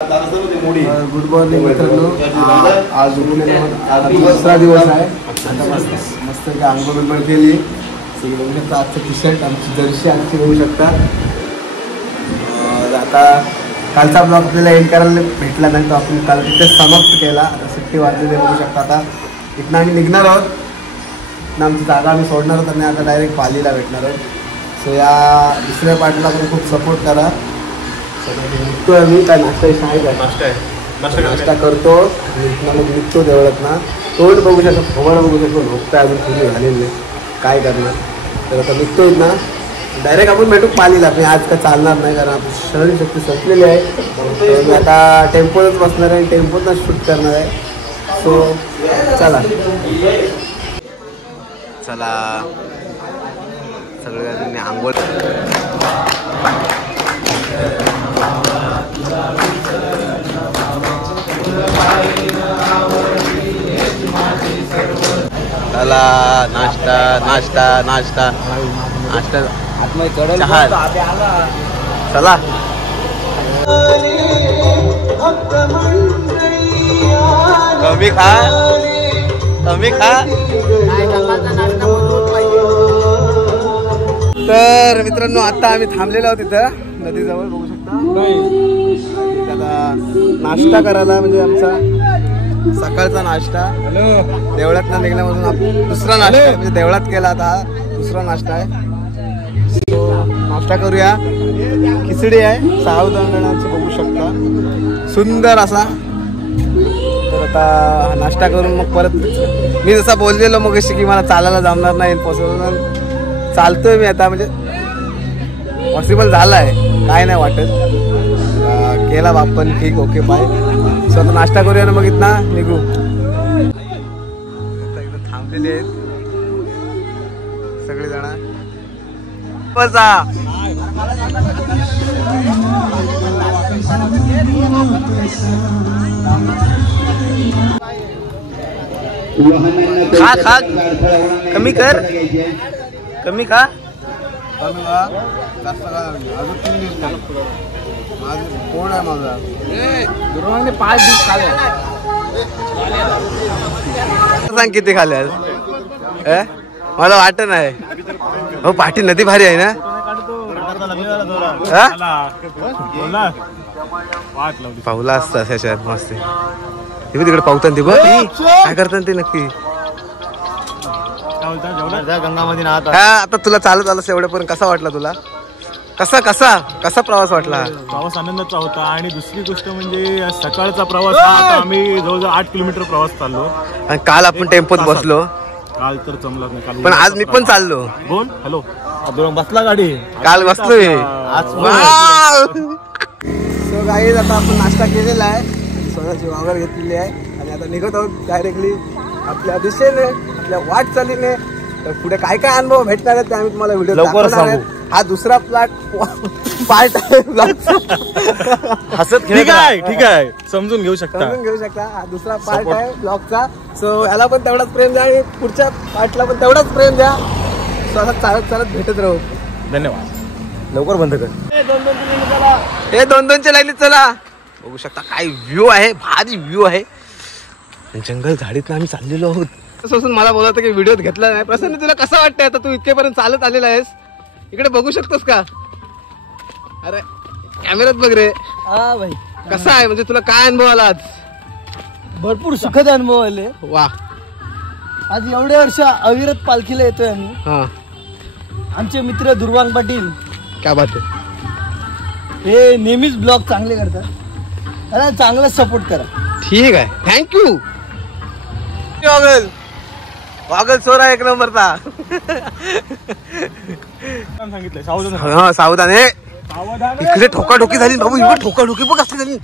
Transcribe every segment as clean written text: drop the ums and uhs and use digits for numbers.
Good morning मित्रांनो. आज दुसरा दिवस आहे. मस्त आंघोळ बिंघोळ केली. बघू शकता आजचं टी शर्ट आमची जर्सी आजची बघू शकता. आता कालचा ब्लॉग आपल्याला एंड करायला भेटला नाही तो आपण काल तिथे समाप्त केला. आता सुट्टी वाजलेली बघू शकता. आता इथनं आम्ही निघणार आहोत. इथनं आमची जागा आम्ही सोडणार आहोत आणि आता डायरेक्ट पालीला भेटणार आहोत. सो या दुसऱ्या पार्टीला पण खूप सपोर्ट करा. निघतो आम्ही काय नाश्ता करतो इथनं मग निघतो देवळात ना. तोंड बघू शकतो फवारा बघू शकतो भोगता अजून सुरू झालेलं नाही काय करणार. तर आता निघतो ना डायरेक्ट आपण भेटू पालीला. मी आज काय चालणार नाही कारण आपली सहनशक्ती संपलेली आहे. मी आता टेम्पोतच बसणार आहे आणि टेम्पोतच शूट करणार आहे. सो चला चला सगळ्यांनी आंघोळ चला नाश्ता नाश्ता नाश्ता नाश्ता चहा चला. कमी खा कमी खा. तर मित्रांनो आता आम्ही थांबलेलो आहोत तिथं नदीजवळ बघू शकता. आता नाश्ता करायला म्हणजे आमचा सकाळचा नाश्ता देवळात ना निघण्यापासून दुसरा नाश्ता म्हणजे देवळात केला. आता हा दुसरा नाश्ता आहे. नाश्ता करूया. खिचडी आहे सावधानाची बघू शकता सुंदर असा. तर आता नाश्ता करून मग परत मी जसा बोललेलो मग की मला चालायला जमणार नाही पॉसिबल चालतोय मी आता म्हणजे पॉसिबल झालं आहे काय नाही वाटत. केला बाप्पन ठीक ओके बाय. सो आता नाश्ता करूया ना मग इथनं निघू. इथं थांबलेले आहेत सगळेजण. खा खा कमी कर कमी खा. कोण आहे माझा दुर्वाने 5 दिवस खाले. सांग किती खाले मला वाटत नाही. हो पाठी नदी भारी आहे ना. पाहुला असता त्याच्यात मस्त. तिकडे पावतात ते बघ काय करतात ते नक्की. गंगामध्ये आता तुला चालत आलं एवढ्यापर्यंत कसा वाटला तुला. कसा कसा कसा प्रवास वाटला. प्रवास आनंदाचा होता. आणि दुसरी गोष्ट म्हणजे सकाळचा प्रवास आता आम्ही जवळजवळ 8 किलोमीटर प्रवास चाललो. आणि काल आपण टेम्पोत बसलो. काल तर जमलं नाही. पण आज मी पण चाललो. बोल हॅलो बसला गाडी काल बसलोय. सो गाईज आता आपण नाश्ता केलेला आहे. स्वतःची वावर घेतलेली आहे आणि आता निघत आहोत डायरेक्टली आपल्या दिशेने आपल्या वाटचालीने. तर पुढे काय काय अनुभव भेटणार आहेत ते आम्ही तुम्हाला व्हिडिओ लवकर सांगू. हा दुसरा पार्ट आहे हसत ठीक आहे समजून घेऊ शकता. हा दुसरा पार्ट आहे ब्लॉगचा. सो याला पण तेवढाच प्रेम द्या आणि पुढच्या पार्टला पण तेवढाच प्रेम द्या. स्वतः चालत चालत भेटत राहू. धन्यवाद. लवकर बंद कर. हे 2-2च्या लाईनीत चला. बघू शकता काय व्ह्यू आहे. भारी व्ह्यू आहे. जंगल झाडीत आम्ही चाललेलो आहोत. तसं मला बोलत की व्हिडिओ घेतला नाही. प्रसन्न तुला कसं वाटतंय आता तू इतकेपर्यंत चालत आलेला आहेस. इकडे बघू शकतोस का. अरे कॅमेऱ्यात बघ रे. हा भाई कसा आहे म्हणजे तुला काय अनुभव आला आज. भरपूर सुखद अनुभव आले. वा आज एवढ्या वर्ष अविरत पालखीला येतोय आम्ही. हा आमचे मित्र दुर्वांग पाटील क्या बात आहे. हे नेहमीच ब्लॉग चांगले करतात. त्याला चांगला सपोर्ट करा. ठीक आहे थँक्यू. वागल वागल सोरा 1 नंबरचा. सांगितलं हा सावधान. हे इकडे ठोकाठोकी झाली बाबू. इकडे ठोकाठोकी बघ असली झाली.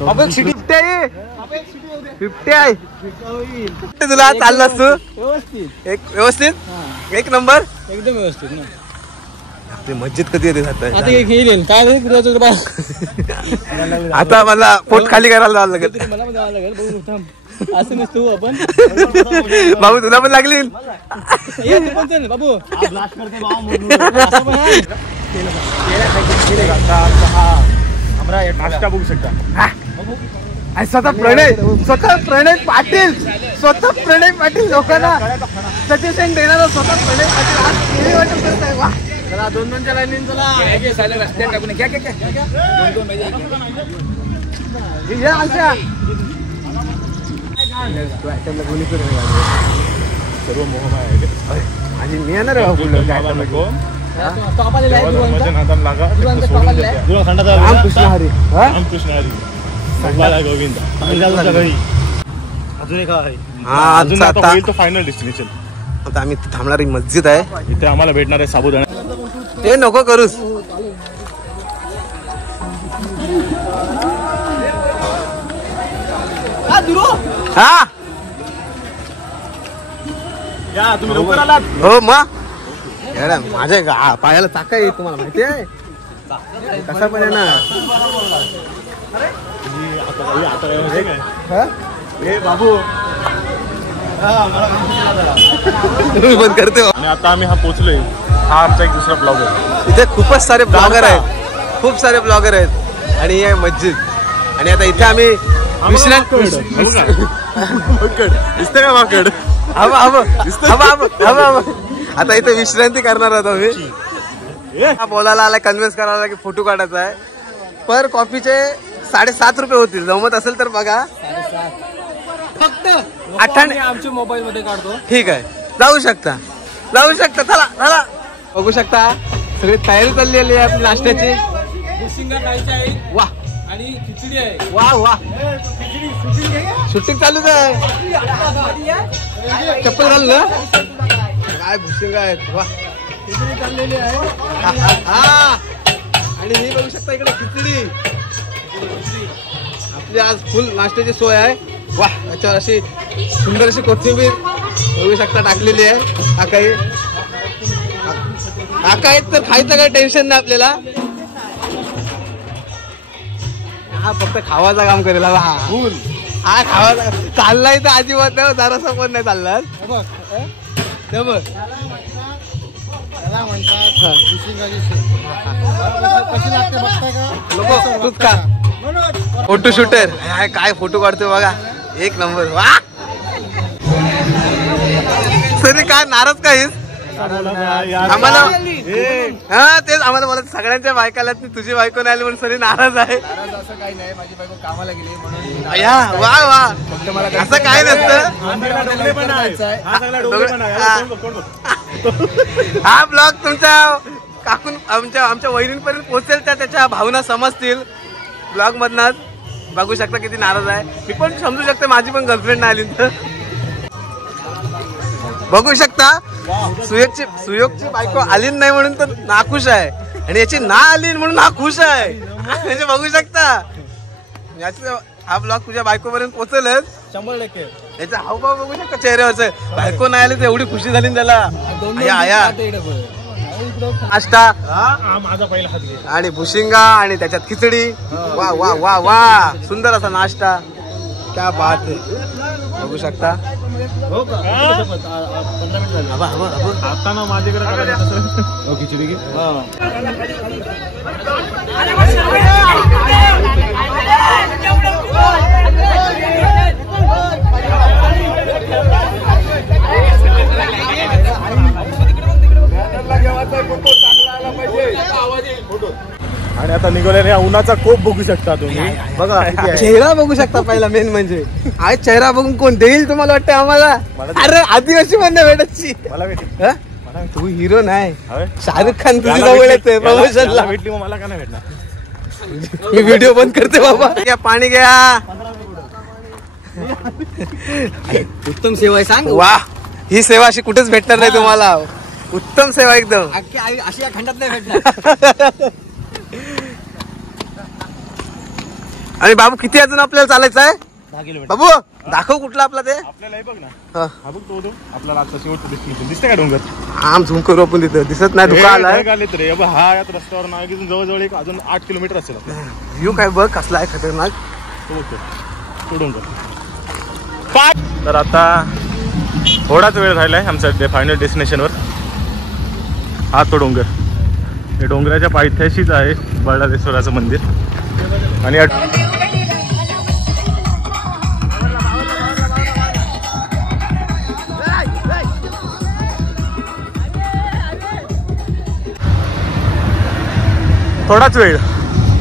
बाबू एक शिटी आहे तुला चाललास तू एक व्यवस्थित 1 नंबर एकदम व्यवस्थित ना. आपली मस्जिद कधी येते आता येईल काय आता मला पोट खाली करायला जावं लागेल. मला पण जावं लागेल. बघू थांब असं नसतो आपण. बाबू तुला पण लागली. बाबू नाश्ता बघू शकता. स्वतः प्रणय पाटील लोकांना सजेशन देणारा स्वतः प्रणय पाटील आज केळी वाटप करत आहे. वा चला 2-2च्या लाईनीन चला रस्त्यात टाकून घ्या सर्व मोहमाय आहे. आणि मी येणार आहे नको रामकृष्ण हरी रामकृष्ण हरी गोविंद. अजून एक आहे. अजून आता होईल तो फायनल डेस्टिनेशन. आता आम्ही थांबणारी मस्जिद आहे. इथे आम्हाला भेटणार आहे साबुदाणा. ते नको करूस. हा या तुम्ही लवकर आलात. हो मग माझ्या पायाला चाका आहे तुम्हाला माहिती आहे कसा पण आहे ना. बाबू तुम्ही बंद करते हो. आणि आता आम्ही पोहोचलोय. हा आमचा एक दुसरा ब्लॉग आहे. इथे खूपच सारे ब्लॉगर आहेत. खूप सारे ब्लॉगर आहेत आणि हे मस्जिद. आणि आता इथे आम्ही विश्रांती दिसते का माकड. आता इथे विश्रांती करणार आहोत आम्ही. बोलायला आला कन्व्हिन्स करायला की फोटो काढायचा आहे. पर कॉफीचे 7.5 रुपये होतील. जमत असेल तर बघा. फक्त 8 आमच्या मोबाईल मध्ये काढतो. ठीक आहे जाऊ शकता चला बघू शकता सगळी तयारी चाललेली आहे आपली नाश्त्याची. भुशिंगा खायचा आहे वा आणि खिचडी आहे. वा शूटिंग चालूच आहे. चप्पल घाल ना काय भुशिंगा आहेत. वा खिचडी चाललेली आहे. आणि ही बघू शकता इकडे खिचडी आपली आज फुल नाश्त्याची सोय आहे. वा याच्यावर अशी सुंदर अशी कोथिंबीर बघू शकता टाकलेली आहे. काका तर खायचं काही टेन्शन नाही आपल्याला. हा फक्त खावाचं काम करेल. हा खावाचा चाललाय तर अजिबात नाही. जरासा पण नाही चालला. तूच का फोटो शूटर काय फोटो काढतोय बघा. एक नंबर. वा सरी काय नाराज काहीच आम्हाला. हा तेच आम्हाला बोलत सगळ्यांच्या बायकाला तुझी बायको नाही आली म्हणून सरी नाराज आहे. असं काही नाही. माझी बायको कामाला गेली म्हणून. वा असं काय नसतं. हा ब्लॉग तुमच्या काकून आमच्या वहिनींपर्यंत पोहोचेल. त्याच्या भावना समजतील ब्लॉग मधनच. बघू शकता किती नाराज आहे. मी पण समजू शकते माझी पण गर्लफ्रेंड नाही आली तर. बघू शकता सुयोगची बायको आली नाही म्हणून तर नाखुश आहे. आणि याची ना आली म्हणून नाखुश आहे. म्हणजे बघू शकता हा ब्लॉग तुझ्या बायको पर्यंत पोहोचेलच 100%. याचा हावभाव बघू शकता चेहऱ्यावरच. बायको नाही आली तर एवढी खुशी झाली ना त्याला. नाश्ता माझा पहिला हात घे. आणि भुशिंगा आणि त्याच्यात खिचडी. वा वा वा वा सुंदर असा नाश्ता. क्या बात आहे. बघू शकता. हो का 15 मिनिट झाले. आता ना माझ्याकडे खिचडी घे. आणि आता निघालेल्या उन्हाचा कोप बघू शकता तुम्ही. बघा चेहरा बघू शकता. पहिला मेन म्हणजे आज चेहरा बघून कोण देईल तुम्हाला वाटतं आम्हाला. अरे आदिवासी म्हणणं भेटची. मला तू हिरो नाही. हवे? शाहरुख खान तुझी जवळ येतोय प्रमोशनला. भेटली मग मला का नाही भेटणार. मी व्हिडिओ बंद करते बाबा. घ्या पाणी घ्या. उत्तम सेवा आहे. सांग वा ही सेवा अशी कुठेच भेटणार नाही तुम्हाला. उत्तम सेवा एकदम. अशी या खंडात नाही भेटणार. आणि बाबू किती अजून आपल्याला चालायचं आहे. 10 किलोमीटर. बाबू दाखव कुठला आपला ते. आपल्याला हे बघ ना. हा. हा बघ तो आपल्याला आता शेवटचं डेस्टिनेशन दिसते का डोंगर. आम झूम करू आपण तिथं. दिसत नाही धुका आलाय. रे बघ हा यात रस्त्यावर नाव घेऊन जवळजवळ एक अजून 8 किलोमीटर असेल. व्ह्यू काय बघ कसला आहे खतरनाक. तो डोंगर. तर आता थोडाच वेळ राहिलाय आमच्या फायनल डेस्टिनेशनवर. हा तो डोंगर हे डोंगराच्या पायथ्याशीच आहे बळालेश्वराचं मंदिर. आणि थोडाच वेळ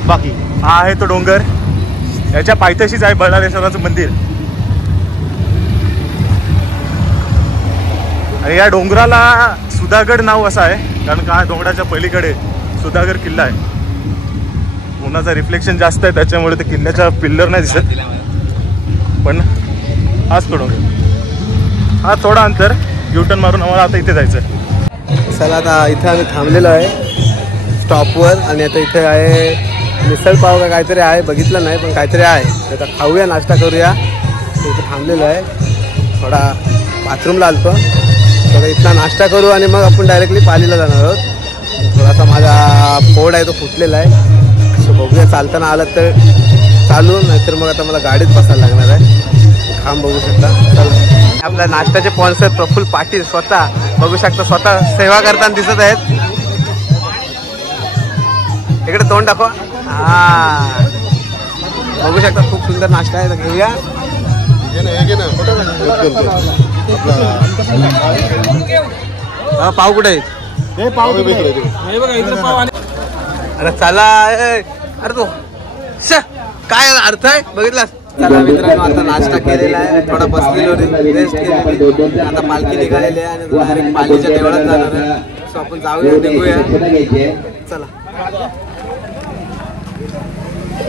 बाकी. हा आहे तो डोंगर, याच्या पायथ्याशीच आहे बळालेश्वराचं मंदिर. आणि या डोंगराला सुधागड नाव असं आहे कारण का डोंगराच्या पलीकडे सुधागड किल्ला आहे. उन्हाचा रिफ्लेक्शन जास्त आहे त्याच्यामुळे ते किल्ल्याच्या पिल्लर नाही दिसत, पण हाच तो डोंगर. हा थोडा अंतर युटर्न मारून आम्हाला आता इथे जायचं आहे. चला आता इथे आम्ही थांबलेलो आहे स्टॉपवर. आणि आता इथे आहे मिसळ पाव का काहीतरी आहे, बघितलं नाही पण काहीतरी आहे. आता खाऊया, नाश्ता करूया. इथे थांबलेलो आहे. थोडा बाथरूमला आलतो, तर इथला नाश्ता करू आणि मग आपण डायरेक्टली पालीला जाणार आहोत. थोडासा माझा पोट आहे तो फुटलेला आहे, सो बघूया चालताना आलं तर चालू, नाहीतर मग आता मला गाडीत बसायला लागणार आहे. खांब बघू शकता. चला, आपल्या नाश्त्याचे स्पॉन्सर प्रफुल्ल पाटील स्वतः बघू शकता, स्वतः सेवा करताना दिसत आहेत. इकडे तोंड दाखवा. हा बघू शकता, खूप सुंदर नाश्ता आहे. तर घेऊया. पाव कुठे आहे? अरे चला. अरे तो काय अर्थ आहे बघितला. चला मित्रांनो, आता नाश्ता केलेला आहे, थोडा बसलेलो रेस्ट केलेली. आता पालखी निघालेली आहे आणि डायरेक्ट पालीच्या देवळात जाणार आहे. सो आपण जाऊया, निघूया. चला.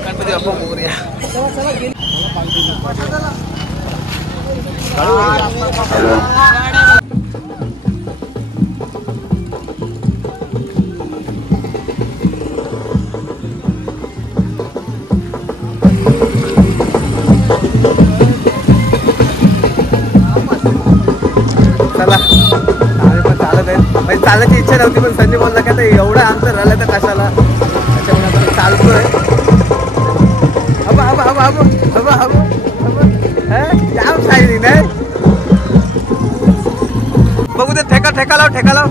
गणपती बाप्पा मोरया. चला, आम्ही पण चालत आहे. म्हणजे चालण्याची इच्छा नव्हती, पण संजय बोलला की आता एवढं अंतर राहिलं तर कशाला, त्याच्यामुळे आपण चालतोय. जाम शायरी नाही. बघू ते ठेका लाव.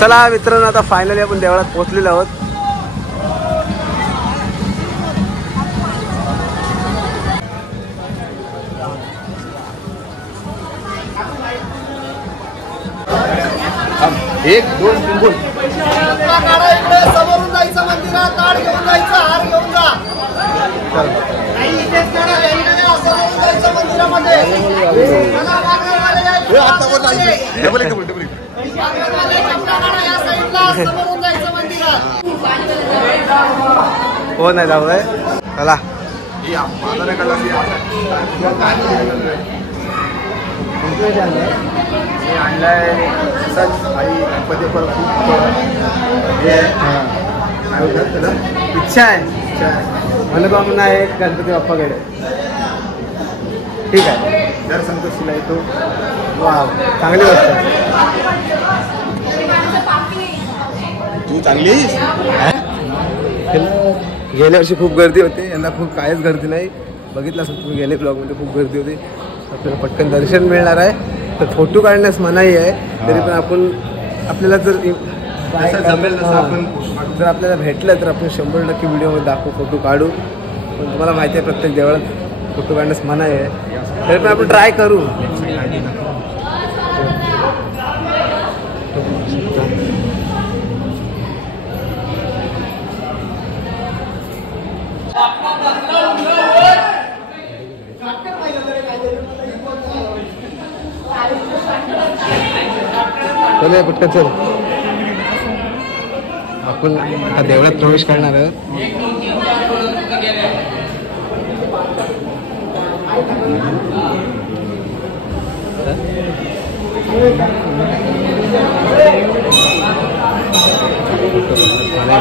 चला मित्रांनो, आता फायनली आपण देवळात पोहोचलेलो आहोत. एक दोन तीन बोल. समोरून जायचं मंदिरात, ताट घेऊन जायचं, हार घेऊन जा. मंदिरामध्ये हो नाही जाऊ आहे. चला मी आणलाय असंच आणि गणपती पण खूप हे आहे काय बोलतात त्याला इच्छा आहे मनोकामना आहे गणपती बाप्पाकडे. ठीक आहे जर संतोषीला येतो. वा चांगली गोष्ट आहे. तू चांगली गेल्या वर्षी खूप गर्दी होती, यंदा खूप काहीच गर्दी नाही. बघितलं असेल तुम्ही गेले ब्लॉगमध्ये खूप गर्दी होती. आपल्याला पटकन दर्शन मिळणार आहे. तर फोटो काढण्यास मनाई आहे, तरी पण आपण आपल्याला जर जमेल तसं आपण जर आपल्याला भेटलं तर आपण 100% व्हिडिओमध्ये दाखवू, फोटो काढू. पण तुम्हाला माहिती आहे प्रत्येक देवळात फोटो काढण्यास मनाई आहे, तरी पण आपण ट्राय करू. चल पटकन चल. आपण आता देवळात प्रवेश करणार आहोत.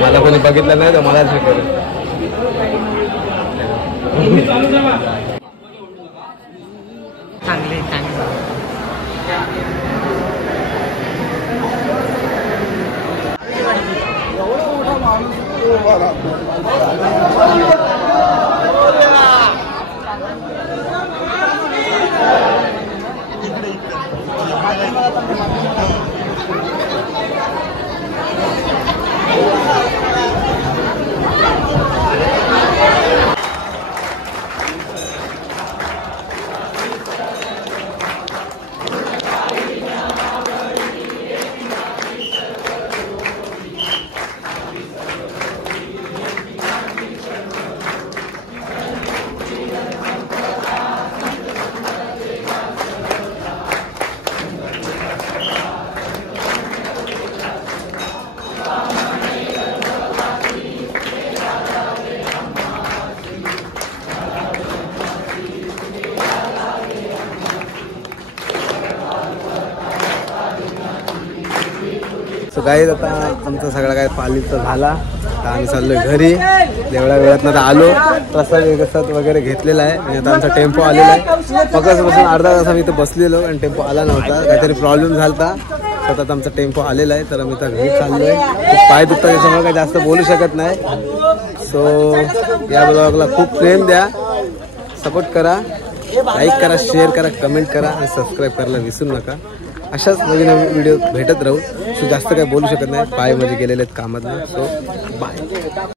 मला कोणी बघितलं नाही तर मलाच हे करू. चांगले सो गाईज आता आमचा सगळा काय पालीचा झाला. आता आम्ही चाललोय घरी. देवळा वेळात आता आलो, प्रसाद वगैरे घेतलेला आहे आणि आता आमचा टेम्पो आलेला आहे. बसून अर्धा तास आम्ही इथं बसलेलो आणि टेम्पो आला नव्हता, काहीतरी प्रॉब्लेम झाला होता. स्वतः आमचा टेम्पो आलेला आहे, तर आम्ही आता घरी चाललोय. पाय दुखतात त्याच्यामुळे काही जास्त बोलू शकत नाही. सो या ब्लॉगला खूप प्रेम द्या, सपोर्ट करा, लाईक करा, शेअर करा, कमेंट करा आणि सबस्क्राईब करायला विसरू नका. अशाच नवीन नवीन व्हिडिओ भेटत राहू. सो जास्त काही बोलू शकत नाही, पाय म्हणजे गेलेले आहेत कामात. So bye.